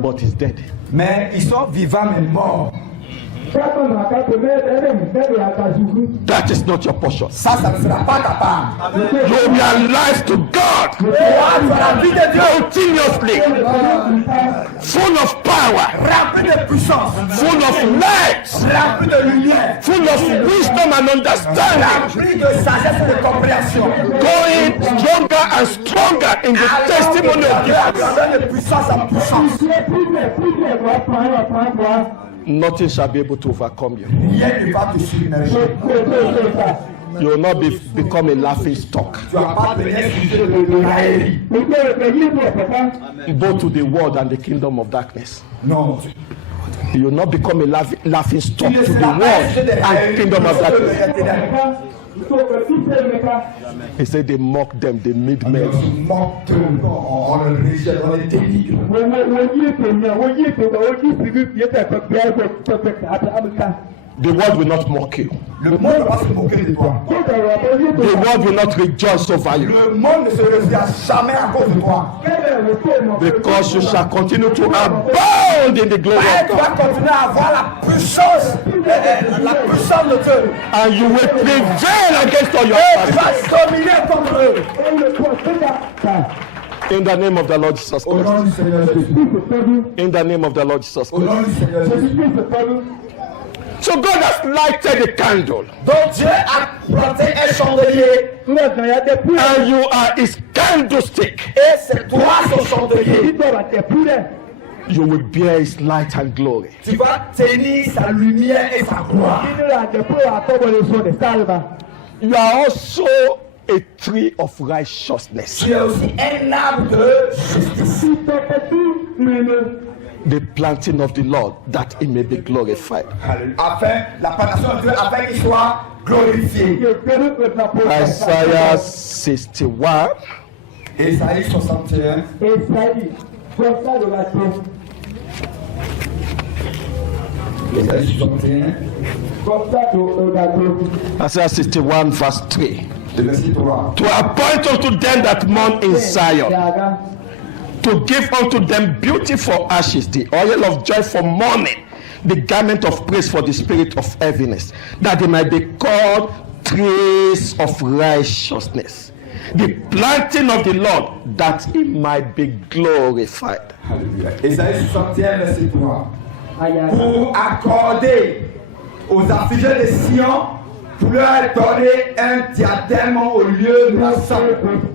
but he's dead. Mais ils sont vivants mais morts. That is not your portion. Ça ne sera pas ta part. You will be alive to God continuously, full of power, Rempli de puissance, full of light, rempli de lumière, full of wisdom and understanding, rempli de sagesse et de compréhension. going stronger and stronger in the testimony of Jesus. De puissance en puissance. Nothing shall be able to overcome you. Rien ne va te submerger. You will not become a laughing stock, Tu vas pas devenir sujet de raillerie. both to the world and the kingdom of darkness. Non. You will not become a laughing stock to the world and kingdom of darkness. He said they mocked them, they made men. The world will not mock you. Le monde ne va se moquer de toi. The world will not rejoice over you. Le monde ne se réjouira jamais à cause de toi. Because you shall continue to abound in the glory of Tu vas God. continuer à avoir la puissance de Dieu. And you will prevail against all your Et tu adversaries. vas dominer contre eux. In the name of the Lord Jesus Au nom Christ. du Seigneur Jésus. In the name of the Lord Jesus Au Christ. nom du Seigneur Jésus. So God has lighted the candle. Donc Dieu a planté un chandelier. And you are his candlestick. Et c'est toi son chandelier. You will bear his light and glory. Tu vas tenir sa lumière et sa gloire. You are also a tree of righteousness. Tu es aussi un arbre de justice. The planting of the Lord, that he may be glorified. Afin, la plantation de Dieu, afin qu'il soit glorifié. Isaiah 61. Ésaïe 61. Ésaïe 61. Isaiah 61 verse 3. Le verset 3. To appoint unto them that mourn in Zion, to give unto them beautiful ashes, the oil of joy for mourning, the garment of praise for the spirit of heaviness, that they might be called trees of righteousness, the planting of the Lord, that he might be glorified. Ésaïe 61, verset 3. Pour accorder aux affligés de Sion, pour leur donner un diadème au lieu de la sang,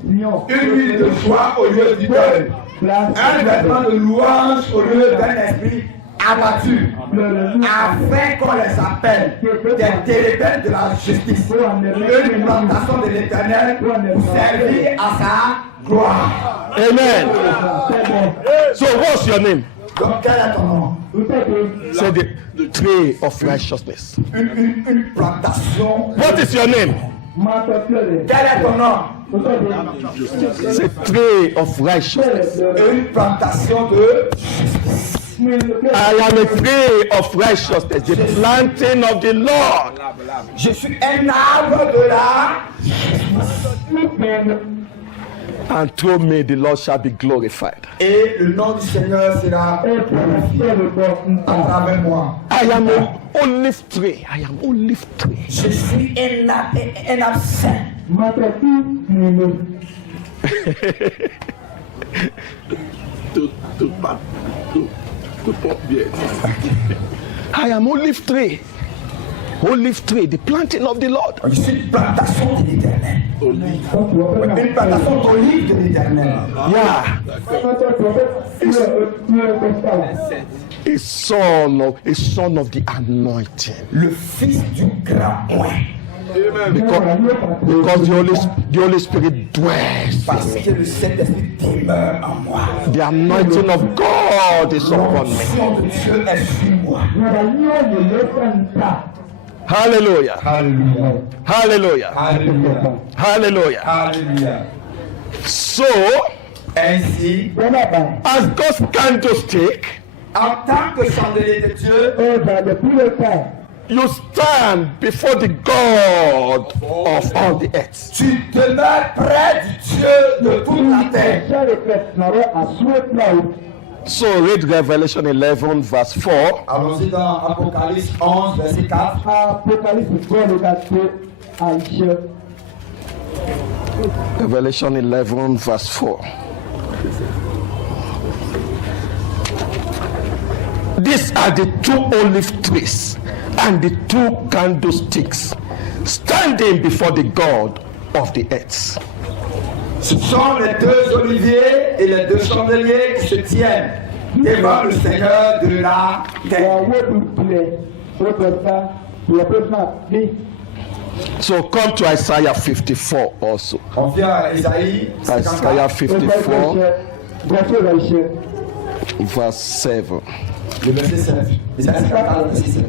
une huile de joie au lieu du deuil, un vêtement de louange au lieu d'un esprit abattu, afin qu'on les appelle des térébènes de la justice, une plantation de l'Éternel pour servir à sa gloire. Amen. So what's your name? Donc quel est ton nom? Say the tree of righteousness. Une plantation. What is your name? Quel est ton nom? Say tree of righteousness. Une plantation de. I am a tree of righteousness, the planting of the Lord. Je suis un arbre de la. And through me the Lord shall be glorified. Et le nom du Seigneur sera glorifié à travers moi. I am an olive tree. I am olive tree. Je suis un arbre saint. I am olive tree. Olive tree, the planting of the Lord. Je suis une plantation de l'Éternel. Une plantation d'olive de l'Éternel. Yeah. A son of the anointing. Le fils du grand oint. Because the Holy Spirit dwells Parce in que me. le Saint-Esprit demeure en moi. The anointing of God is upon me. L'onction de Dieu est sur moi. Hallelujah. Alléluia. Hallelujah. Alléluia. Hallelujah. Alléluia. So, Ainsi, as God's candlestick, en tant que chandelier de Dieu, you stand before the God of all the earth. tu demeures près du Dieu de toute la terre. So read Revelation 11 verse 4. Allons-y dans Apocalypse 11, verset 4. Apocalypse 12, verset 4. Revelation 11 verse 4. These are the two olive trees and the two candlesticks standing before the God of the earth. Ce sont les deux oliviers et les deux chandeliers qui se tiennent devant le Seigneur de la terre. So come to Isaiah 54 also. On vient à Isaïe Isaiah 54, 54 verse 7. le verset 7. Isaïe 54, verset 7.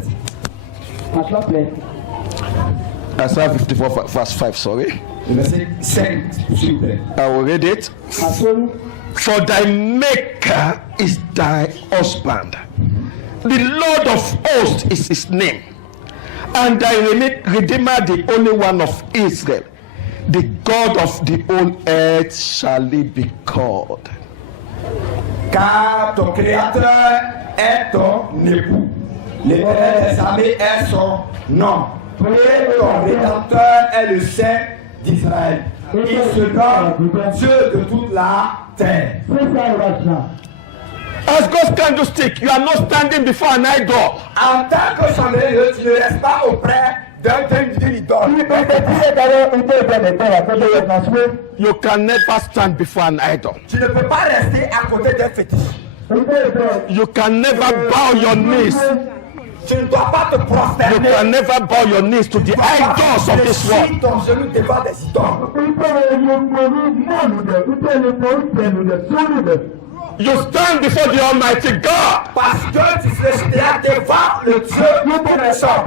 Isaiah 54 verse 5, sorry. Le verset 5, s'il vous plaît. I will read it. For thy maker is thy husband. The Lord of hosts is his name. And thy Redeemer, the only one of Israel. The God of the whole earth shall he be called. Car ton créateur est ton époux. L'Éternel des armées est son nom. Et ton rédempteur est le Saint d'Israël. Il se nomme Dieu de toute la terre. As God's candlestick, you are not standing before an idol. En tant que chandelier, tu ne restes pas auprès d'une idole. You can never stand before an idol. Tu ne peux pas rester à côté d'un fétiche. You can never bow your knees. Tu ne dois pas te You prosterner. can never bow your knees to the idols of this world. Fléchis ton genou devant des idoles. You stand before the Almighty God Parce que tu fléchiras devant le Dieu tout-puissant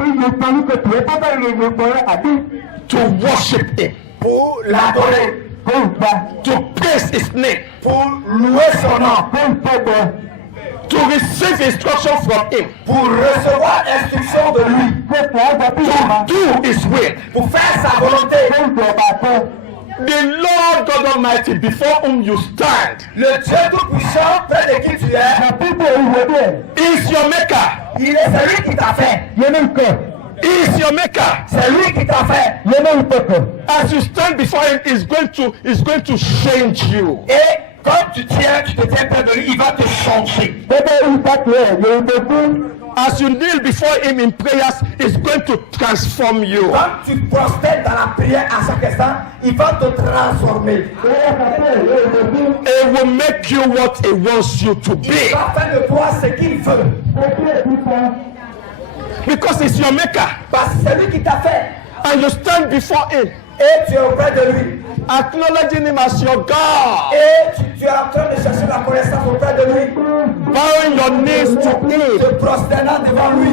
to worship Him, pour l'adorer, to praise His name, pour louer son nom, to receive instruction from Him, pour recevoir l'instruction de lui, to do His will. pour faire sa volonté. The Lord God Almighty, before whom you stand, Le Dieu tout-puissant, près de qui tu es, is your maker. il est celui qui t'a fait. Is your maker. C'est lui qui t'a fait. As you stand before Him, is going to change you. Et quand tu te tiens près de lui, il va te changer. As you kneel before Him in prayers, is going to transform you. Quand tu prosternes dans la prière à chaque instant, il va te transformer. It will make you what He wants you to Il be. va faire de toi ce qu'il veut. Because it's your maker. Parce que c'est lui qui t'a fait. And you stand before Him, Et tu es auprès de lui. acknowledging Him as your God, Et tu es en train de chercher la connaissance auprès de lui. bowing your knees to Him Te prosternant devant lui.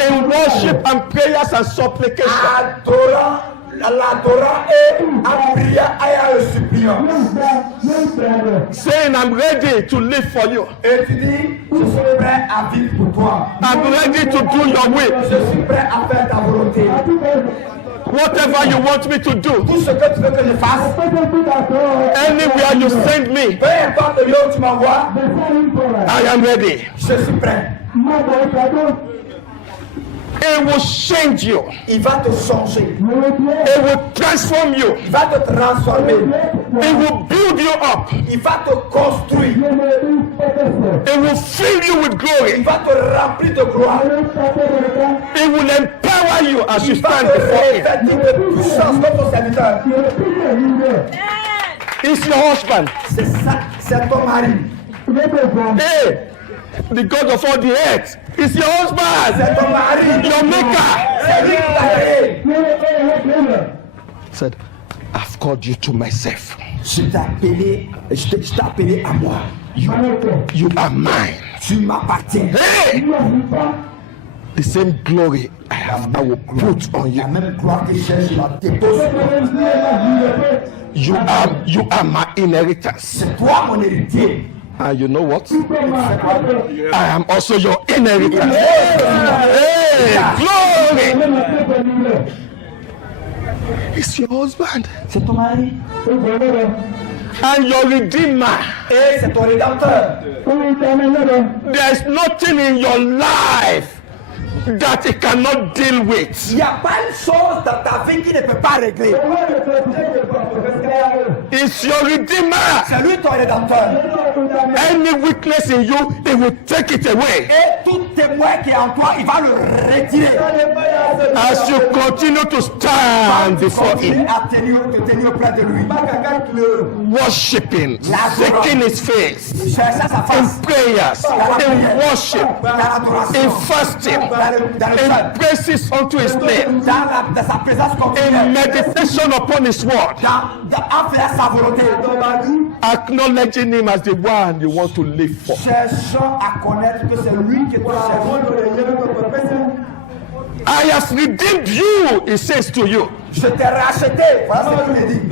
in worship and prayers and supplication. L'adorant et en priant et en le suppliant. Saying, I'm ready to live for you. Et tu dis, je suis prêt à vivre pour toi. I'm ready to do your will. Je suis prêt à faire ta volonté. Whatever you want me to do, Tout ce que tu veux que je fasse, anywhere you send me, peu importe le lieu où tu m'envoies, I am ready. je suis prêt. It will change you. Il va te changer. It will transform you. Il va te transformer. It will build you up. Il va te construire. It will fill you with Il glory. va te remplir de gloire. It will empower you as you Il va stand te before Him. revêtir de puissance comme ton serviteur. It's your husband. C'est ça, c'est ton mari. Hey, the God of all the earth is your husband. C'est ton mari. Your maker. C'est lui qui t'a créé. Said, I've called you to myself. Je t'ai appelé à moi. You are mine. Tu m'appartiens. Hey, the same glory I will put on you. La même gloire que j'ai, je la dépose sur toi. You are my inheritance. C'est toi mon héritier. And you know what? I am also your inheritance. Hey, glory! It's your husband. C'est ton mari. and your Redeemer. Et c'est ton rédempteur. There is nothing in your life that he cannot deal with. Il n'y a pas une chose dans ta vie qui ne peut pas régler. It's your Redeemer. C'est lui ton rédempteur. Any weakness in you, he will take it away. Et tout témoin qui est en toi, il va le retirer. As you continue to stand before Continue him, à te tenir auprès de lui. worshiping, seeking his face, Cherche sa in face. prayers, in worship, Dans l'adoration. in fasting, in praises unto his name, Dans sa présence in continuelle. meditation upon his word, En faire sa volonté. acknowledging him as the one you want to live for. Cherchons à connaître que c'est lui qui est ton chef. I have redeemed you, he says to you. Je t'ai racheté. Voilà ce qu'il dit.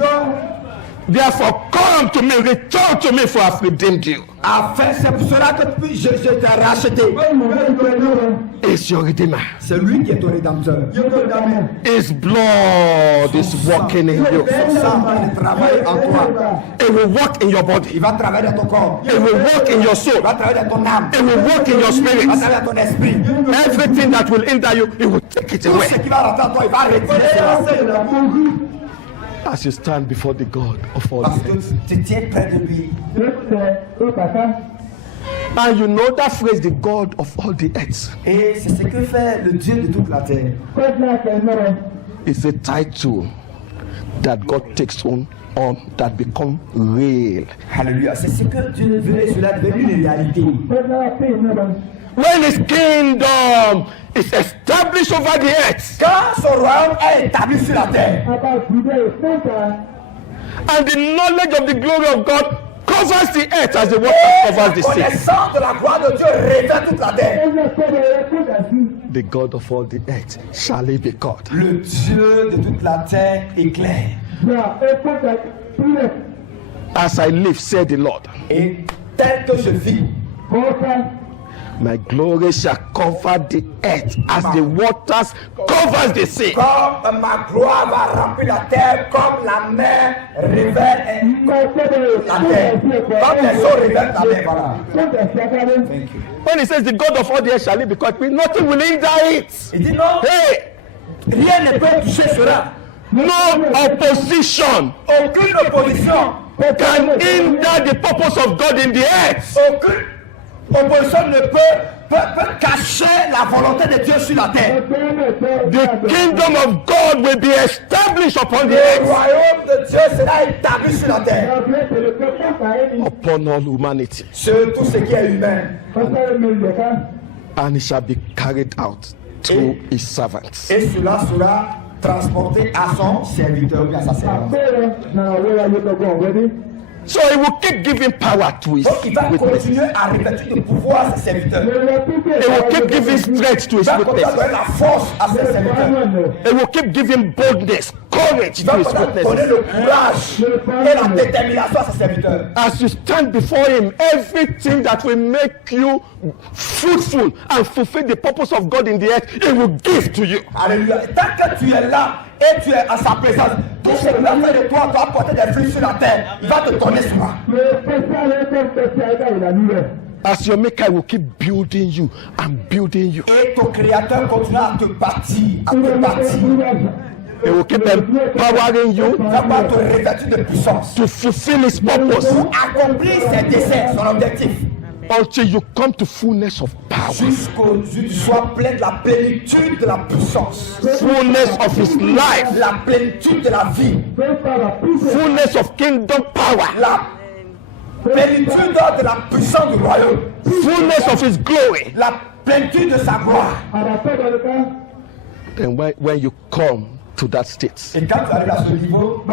Therefore, come to me, return to me, for I have redeemed you. Enfin, c'est pour cela que je t'ai racheté. It's your Redeemer. C'est lui qui est ton rédempteur. His blood is working in you. Son sang il travaille en toi. It will work in your body. Il va travailler dans ton corps. It will work in your soul. Il va travailler dans ton âme. It will work in your Il va spirit. travailler dans ton esprit. Everything that will hinder you, it will take it Tout away. ce qui va rentrer en toi, il va retirer cela. As you stand before the God of all Parce the que earth. tu tiens près de lui. And you know that phrase, the God of all the earth. Et c'est ce que fait le Dieu de toute la terre. It's a title that God takes on that become real. Alléluia. C'est ce que Dieu veut et cela est devenu une réalité. When his kingdom is established over the earth, Quand son royaume est établi sur la terre, and the knowledge of the glory of God covers the earth as the water la covers the sea. connaissance de la gloire de Dieu revêt toute la terre. The God of all the earth shall he be called. Le Dieu de toute la terre éclaire. As I live, said the Lord, Et tel que je vis, my glory shall cover the earth as the waters covers the sea. comme ma gloire va remplir la terre, comme la mer revêt la terre. Comme les eaux revêtent la mer. Voilà. Thank you. When he says the God of all the earth shall he be called, nothing will hinder it. Il dit non, Hey, rien ne peut toucher cela. no opposition Aucune opposition, can hinder the purpose of God in the earth. aucune opposition ne peut cacher la volonté de Dieu sur la terre. The kingdom of God will be established upon the Le earth, royaume de Dieu sera établi sur la terre. upon all humanity, Sur tout ce qui est humain. and it shall be carried out through his servants. Et cela sera transporté à son serviteur ou à sa servante. So he will keep giving power to his Donc il va witnesses. continuer à revêtir de pouvoir à ses serviteurs. He will keep giving strength to Il his va continuer à witnesses. donner la force à ses serviteurs. He will keep giving boldness, courage Il to va his continuer à donner witnesses. le courage et la détermination à ses serviteurs. As you stand before him, everything that will make you fruitful and fulfill the purpose of God in the earth, he will give to you. Alléluia. Et tant que tu es là et tu es en sa présence, tout ce qu'il a fait de toi doit porter des fruits sur la terre. Il va te donner cela. As your maker will keep building you and building you. Et ton créateur continuera à te bâtir, à te bâtir. He will keep empowering you Il va te revêtir de puissance. to fulfill his purpose Pour accomplir ses desseins, son objectif. until you come to fullness of power, Jusqu'au jour où tu sois plein de la plénitude de la puissance. fullness of his life, La plénitude de la vie. fullness of kingdom power, La plénitude de la puissance du royaume. fullness of his glory. La plénitude de sa gloire. Then when you come to that state, Et quand tu arrives à ce niveau,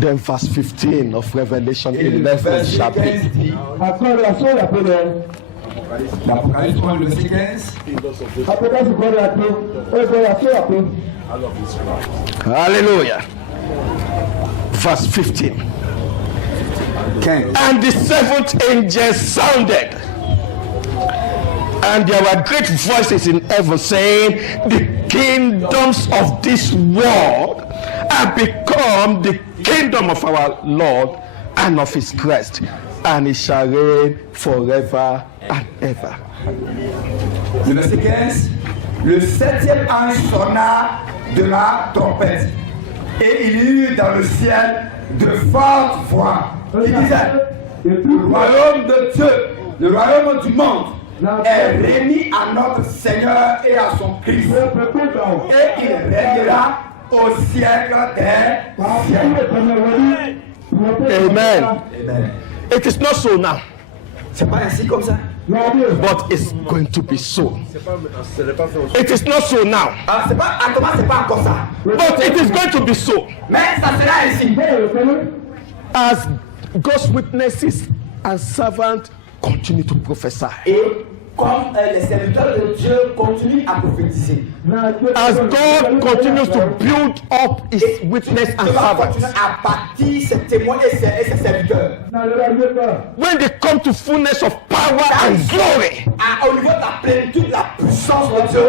then verse 15 of Revelation et le 11 verset shall 15 be. dit, l'Apocalypse 1, le verset 15, Hallelujah. Verse 15. 15. And the seventh angel sounded, and there were great voices in heaven saying, the kingdoms of this world are become come the kingdom of our Lord and of his Christ, and it shall reign forever and ever. Le verset 15, le septième ange sonna de la trompette, et il y eut dans le ciel de fortes voix qui disaient, le royaume de Dieu, le royaume du monde est remis à notre Seigneur et à son Christ, et il régnera au siècle des siècles. Amen. It is not so now, C'est pas ainsi comme ça. but it's going to be so. It is not so now, Ah, c'est pas, Thomas, c'est pas encore ça. but it is going to be so. Mais ça sera ainsi. As God's witnesses and servants continue to prophesy. Et comme les serviteurs de Dieu continuent à prophétiser. As God continues to build up his witness and Dieu va servants. continuer à bâtir ses témoins et ses serviteurs. When they come to fullness of power and glory, Au niveau de la plénitude, de la puissance de Dieu,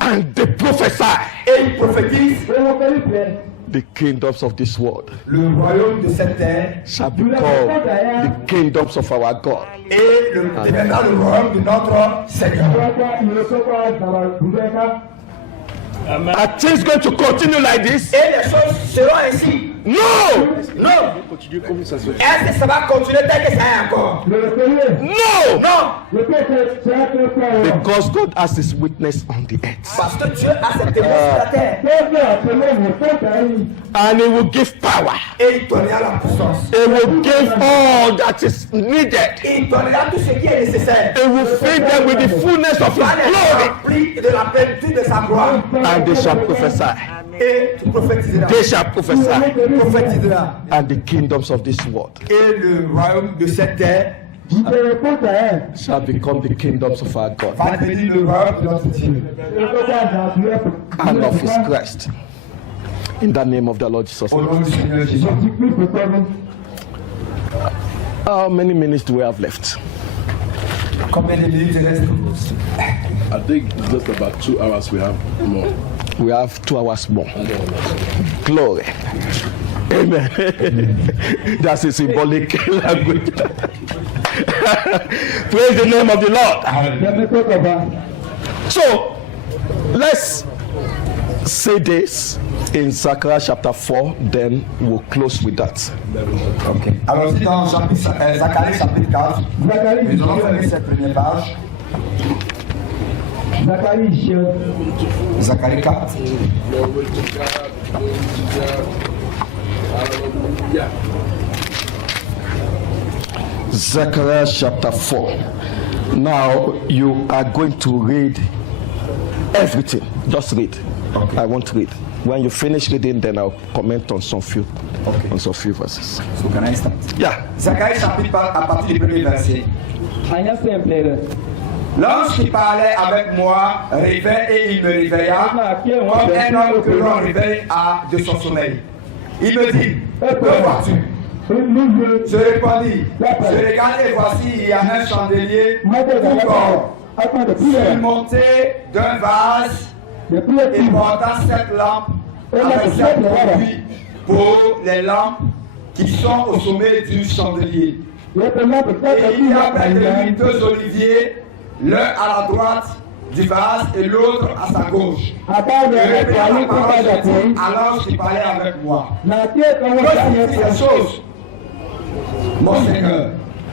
and they prophesy, et ils prophétisent, the kingdoms of this world le royaume de cette terre shall become the kingdoms of our God. et deviendra le royaume de notre Seigneur. Are things going to continue like this? Et les choses seront ainsi. No! Non. Est-ce que ça va continuer tel que ça est encore? No! Non. Because God has his witness on the earth. Parce que Dieu a ses témoins sur la terre. And he will give power. Et il donnera la puissance. He will give all that is needed. Il donnera tout ce qui est nécessaire. He will fill them with the fullness of Il va his les glory. remplir de la plénitude de sa gloire. And they shall prophesy. Et tu prophétiseras. They shall prophesy. Prophétiseras. And the kingdoms of this world Et le royaume de cette terre shall become the kingdoms of our God va devenir le royaume de notre Dieu. and of his Christ. In the name of the Lord Jesus Au nom Christ. du Seigneur Jésus. How many minutes do we have left? Combien de minutes il reste? I think just about 2 hours we have more. We have 2 hours more. Glory. Amen. That's a symbolic language. Praise the name of the Lord. So, let's say this in Zechariah chapter 4, then we'll close with that. Ok. Alors, si dans Zacharie chapitre 4, nous allons fermer cette première page. Zacharie 4. Zechariah chapter 4. Now you are going to read everything. Just read. I won't read. When you finish reading, then I'll comment on some few verses. So can I start? Yeah. Zacharie chapitre 4 à partir du premier verset. L'ange qui parlait avec moi rêvait et il me réveilla comme un homme que l'on réveille de son sommeil. Il me dit, que vois-tu? Je répondis, je regarde et voici il y a un chandelier tout or, surmonté d'un vase et portant 7 lampes avec 7 produits pour les lampes qui sont au sommet du chandelier. Et il y a près de lui 2 oliviers, l'un à la droite du vase et l'autre à sa gauche. Je répétais la parole de Dieu à l'ange qui parlait avec moi. Que signifient ces choses, mon Seigneur?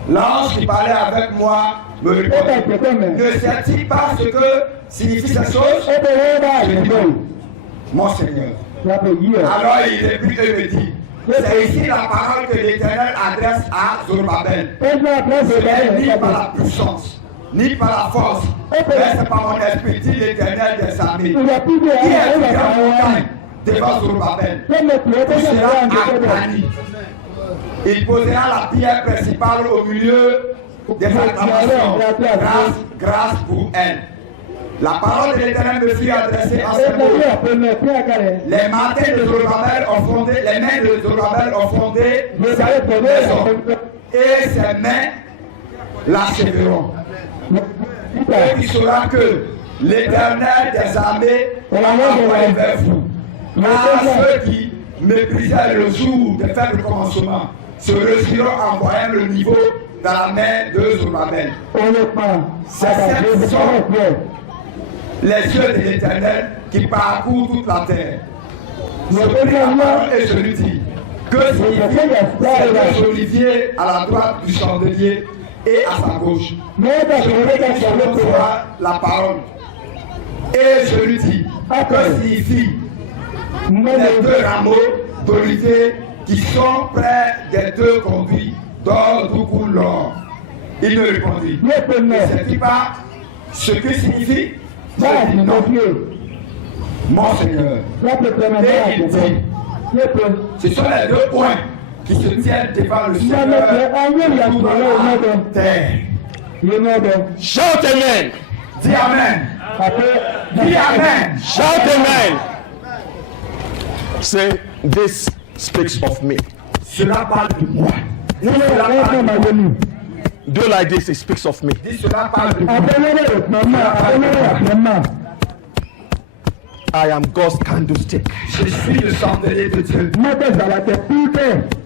L'ange qui parlait avec moi me répondit, ne sais-tu pas ce que signifient ces choses? Je dis, mon Seigneur. Alors il réplique et me dit, c'est ici la parole que l'Éternel adresse à Zorobabel. Ce n'est ni par la puissance, ni par la force, mais c'est par mon esprit, dit l'Éternel des armées. Qui est la grande montagne devant Zorobabel? Tout sera agrandi. Il posera la pierre principale au milieu des acclamations. Grâce pour elle. La parole de l'Éternel me fut adressée en ces mots. Les mains de Zorobabel ont fondé cette maison, et ses mains l'achèveront. Et il saura que l'Éternel des armées m'a envoyé vers vous. Car ceux qui méprisaient le jour des fêtes de commencement se réussiront en voyant le niveau dans la main de Zorobabel. Ces sept sont les yeux de l'Éternel qui parcourent toute la terre. Je pris la parole et je lui dis, que signifie ces deux oliviers à la droite du chandelier et à sa gauche? Je prie qu'il se reçoive la parole. Et je lui dis, que signifie les deux rameaux d'olivier qui sont près des deux conduits d'or d'où coule l'or? Il me répondit, ne sais-tu pas ce que signifie? Je dis non, mon Seigneur. Et il dit, ce sont les deux points qui se tiennent devant le Seigneur tout dans la terre. Shout amen. Dis Amen. Dis Amen. Shout amen. Say, this speaks of me. Cela parle de moi. Cela parle de moi. Do like this, it speaks of me. Dis cela parle de moi. I am God's candlestick. Je suis le chandelier de Dieu.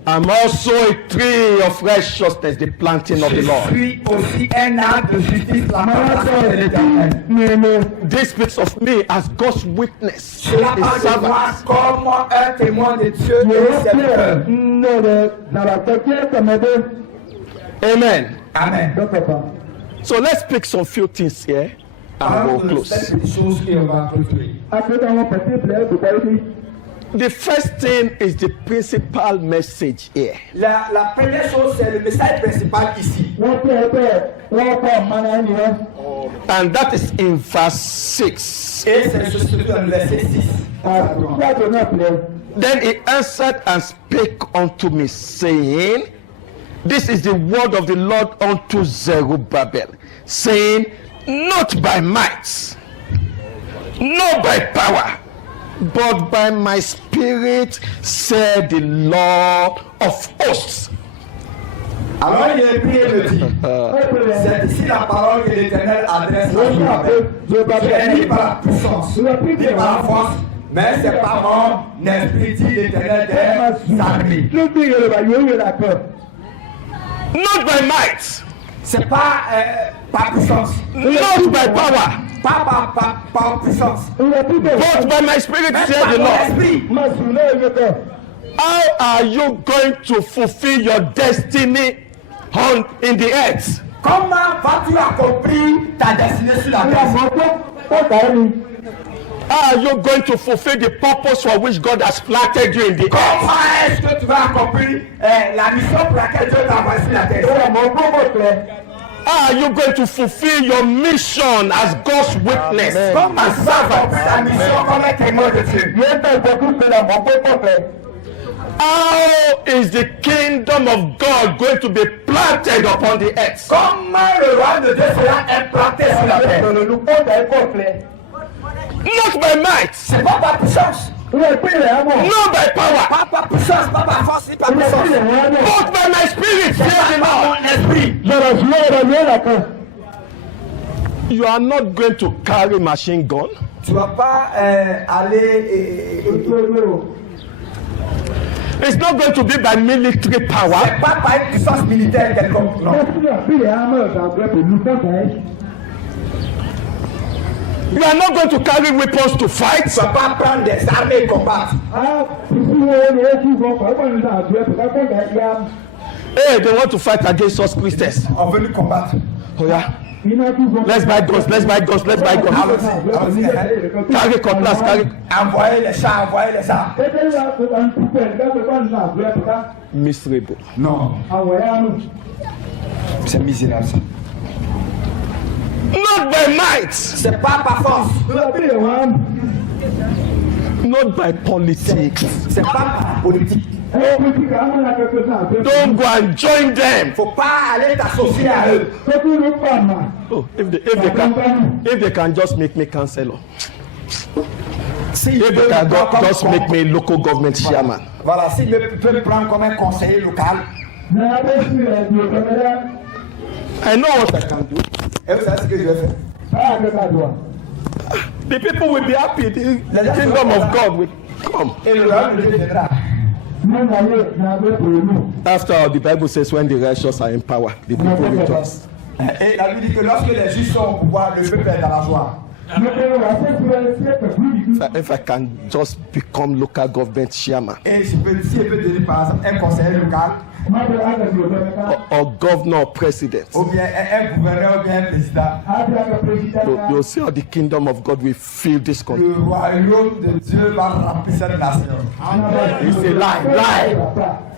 I'm also a tree of righteousness, the planting of Je the Lord. suis aussi un arbre de justice, la plantation de l'Éternel. This speaks of me as God's witness, Cela a parle de moi servant. comme un témoin de Dieu et serviteur. Amen. Amen. So let's pick some few things here and Parlons go de close. cette chose qu'on va clôturer. The first thing is the principal message here. La première chose, c'est le message principal ici. And that is in verse 6. Et c'est ce qui est dans le verset 6. Then he answered and spake unto me, saying, this is the word of the Lord unto Zerubbabel, saying, not by might, not by power, but by my spirit, said the Lord of hosts. Alors il est prié de dire, c'est ici la parole que l'Éternel adresse à Zerubbabel. Je n'ai pas la puissance, ni par la force, mais c'est par mon esprit, dit l'Éternel des armées. Not by might, C'est pas par puissance, not by power, par puissance, but by my spirit, mais said par the mon Lord. esprit. How are you going to fulfill your destiny in the earth? Comment vas-tu accomplir ta destinée sur la terre? How are you going to fulfill the purpose for which God has planted you in the earth? Comment est-ce que tu vas accomplir la mission pour laquelle Dieu t'a envoyé sur la terre? How are you going to fulfill your mission as God's witness Comment and tu vas accomplir ta servant? mission comme un témoin de Dieu? How is the kingdom of God going to be planted upon the earth? Comment le roi de Dieu sera implanté sur la terre? Not by might, C'est pas par puissance, not by power, pas par puissance, pas par force, ni par puissance. but by my spirit, C'est says the par Lord. mon esprit. You are not going to carry machine gun. Tu vas pas aller It's not going to be by military power. c'est pas par une puissance militaire quelconque, non. You are not going to carry weapons to fight. Tu vas pas prendre des armes et combattre. Hey, they want to fight against us Christians. On veut nous combattre. Oh yeah. Let's buy guns, let's buy guns, let's buy guns. Allons-y. Carry cutlass, carry. Envoyez les chars, envoyez les armes. Miserable. Non, c'est misérable ça. Not by might, C'est pas par force, not by politics. c'est pas par politique. Don't go and join them. Faut pas aller t'associer à eux. Oh, if they can just make me councillor. Si If they can just make me local government chairman. Voilà, s'ils peuvent me prendre comme un conseiller local. I know what I can do. Et vous savez ce que je vais faire? The people will be happy. The kingdom of God will come. Et le royaume de Dieu viendra. After all, the Bible says when the righteous are in power, the people rejoice. Et la Bible dit que lorsque les justes sont au pouvoir, le peuple est dans la joie. If I can just become local government chairman Et si je peux devenir par exemple un conseiller local, or governor or president, ou bien un gouverneur ou bien un président, you'll see how the kingdom of God will fill this country. le royaume de Dieu va remplir cette nation. It's a lie.